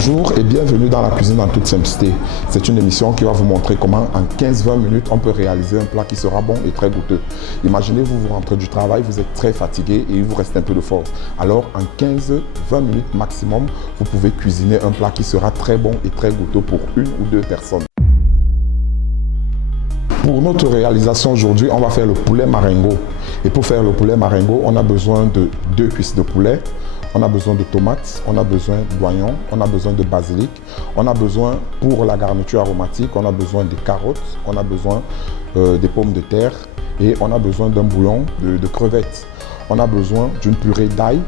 Bonjour et bienvenue dans la cuisine en toute simplicité. C'est une émission qui va vous montrer comment en 15-20 minutes on peut réaliser un plat qui sera bon et très goûteux. Imaginez vous rentrez du travail, vous êtes très fatigué et il vous reste un peu de force. Alors en 15-20 minutes maximum, vous pouvez cuisiner un plat qui sera très bon et très goûteux pour une ou deux personnes. Pour notre réalisation aujourd'hui, on va faire le poulet marengo. Et pour faire le poulet marengo, on a besoin de 2 cuisses de poulet, on a besoin de tomates, on a besoin d'oignons, on a besoin de basilic, on a besoin pour la garniture aromatique, on a besoin de carottes, on a besoin des pommes de terre et on a besoin d'un bouillon de crevettes. On a besoin d'une purée d'ail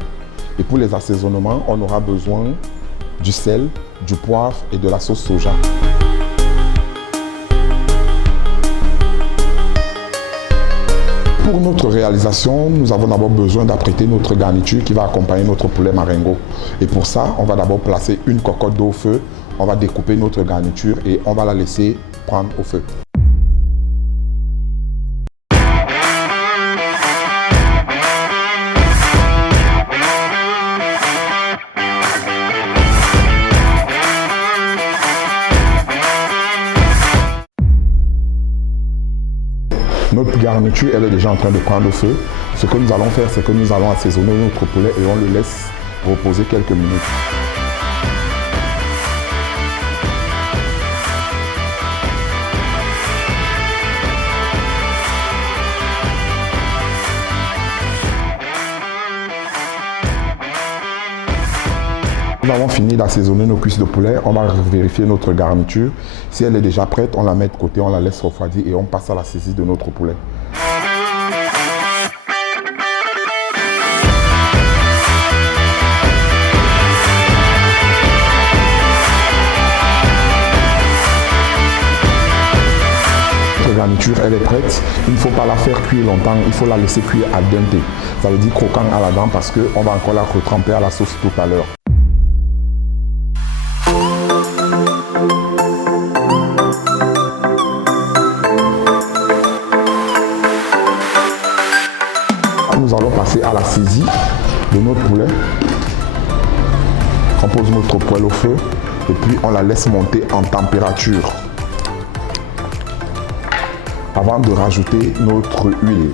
et pour les assaisonnements, on aura besoin du sel, du poivre et de la sauce soja. Pour notre réalisation, nous avons d'abord besoin d'apprêter notre garniture qui va accompagner notre poulet marengo. Et pour ça, on va d'abord placer une cocotte d'eau au feu, on va découper notre garniture et on va la laisser prendre au feu. Notre garniture, elle est déjà en train de prendre au feu. Ce que nous allons faire, c'est que nous allons assaisonner notre poulet et on le laisse reposer quelques minutes. Nous avons fini d'assaisonner nos cuisses de poulet, on va vérifier notre garniture. Si elle est déjà prête, on la met de côté, on la laisse refroidir et on passe à la saisie de notre poulet. Notre garniture, elle est prête. Il ne faut pas la faire cuire longtemps, il faut la laisser cuire al dente. Ça veut dire croquant à la dent parce qu'on va encore la retremper à la sauce tout à l'heure. Nous allons passer à la saisie de notre poulet. On pose notre poêle au feu et puis on la laisse monter en température avant de rajouter notre huile.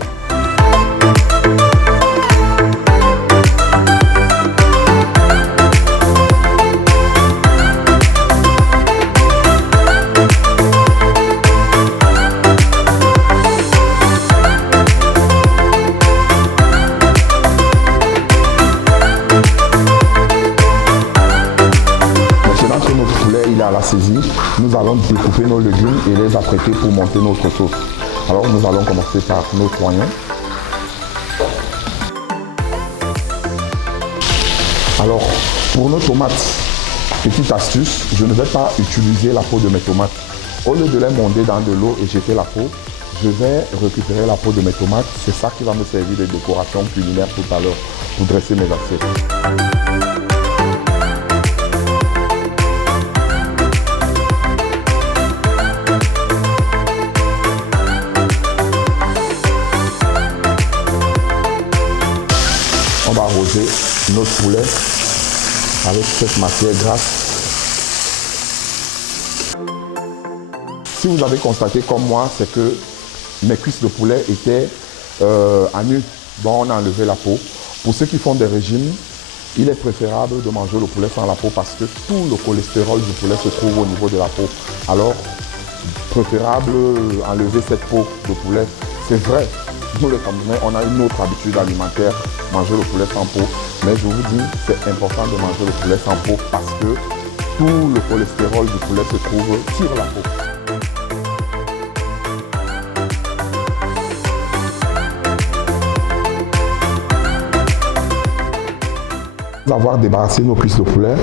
À la saisie, nous allons découper nos légumes et les apprêter pour monter notre sauce. Alors nous allons commencer par notre oignon. Alors pour nos tomates, petite astuce, je ne vais pas utiliser la peau de mes tomates. Au lieu de les monder dans de l'eau et jeter la peau, je vais récupérer la peau de mes tomates. C'est ça qui va me servir de décoration culinaire tout à l'heure pour dresser mes assiettes. On va arroser notre poulet avec cette matière grasse. Si vous avez constaté comme moi, c'est que mes cuisses de poulet étaient à nu. Bon, on a enlevé la peau. Pour ceux qui font des régimes, il est préférable de manger le poulet sans la peau parce que tout le cholestérol du poulet se trouve au niveau de la peau. Alors, préférable enlever cette peau de poulet. C'est vrai. Nous les Camerounais, on a une autre habitude alimentaire, manger le poulet sans peau. Mais je vous dis, c'est important de manger le poulet sans peau parce que tout le cholestérol du poulet se trouve sur la peau. Avoir débarrassé nos cuisses de poulet,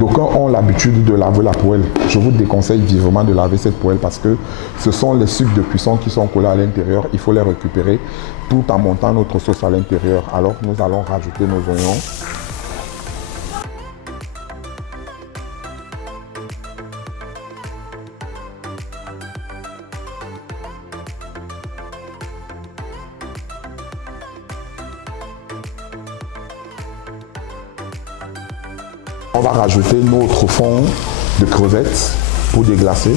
d'aucuns ont l'habitude de laver la poêle. Je vous déconseille vivement de laver cette poêle parce que ce sont les sucs de cuisson qui sont collés à l'intérieur. Il faut les récupérer tout en montant notre sauce à l'intérieur. Alors nous allons rajouter nos oignons. On va rajouter notre fond de crevettes pour déglacer.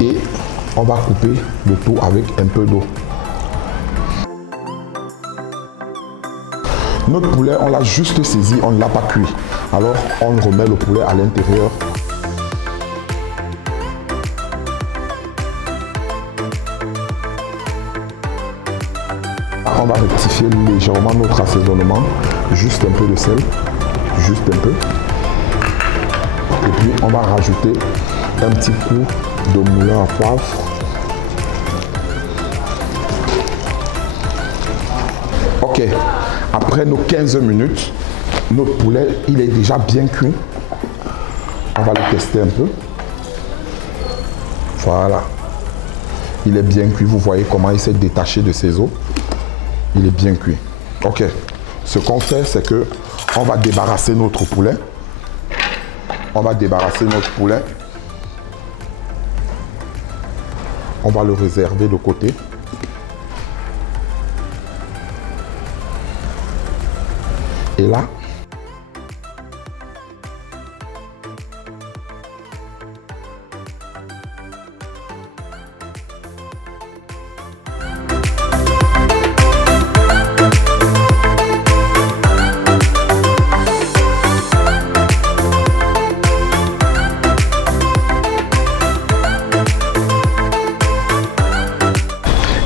Et on va couper le tout avec un peu d'eau. Notre poulet, on l'a juste saisi, on ne l'a pas cuit. Alors, on remet le poulet à l'intérieur. On va rectifier légèrement notre assaisonnement. Juste un peu de sel, juste un peu. Et puis, on va rajouter un petit coup de moulin à poivre. Ok, après nos 15 minutes, notre poulet, il est déjà bien cuit. On va le tester un peu. Voilà. Il est bien cuit, vous voyez comment il s'est détaché de ses os. Il est bien cuit. Ok, ce qu'on fait, c'est que on va débarrasser notre poulet. On va débarrasser notre poulet. On va le réserver de côté. Et là,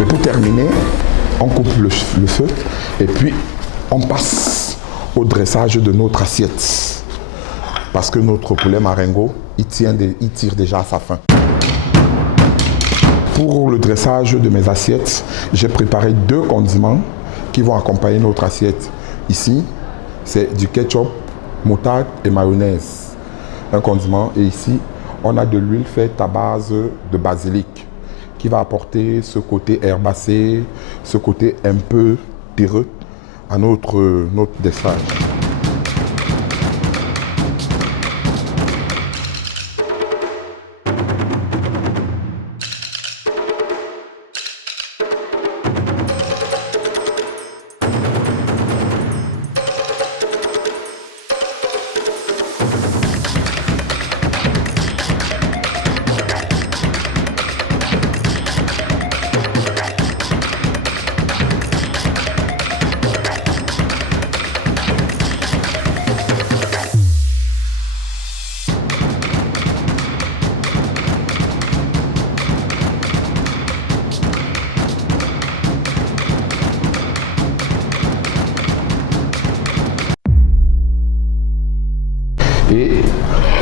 et pour terminer, on coupe le feu et puis on passe au dressage de notre assiette. Parce que notre poulet marengo, il tire déjà à sa fin. Pour le dressage de mes assiettes, j'ai préparé 2 condiments qui vont accompagner notre assiette. Ici, c'est du ketchup, moutarde et mayonnaise. Un condiment. Et ici, on a de l'huile faite à base de basilic qui va apporter ce côté herbacé, ce côté un peu terreux à notre dressage. Et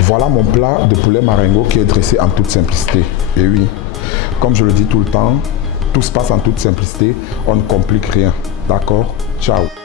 voilà mon plat de poulet marengo qui est dressé en toute simplicité. Et oui, comme je le dis tout le temps, tout se passe en toute simplicité, on ne complique rien. D'accord? Ciao!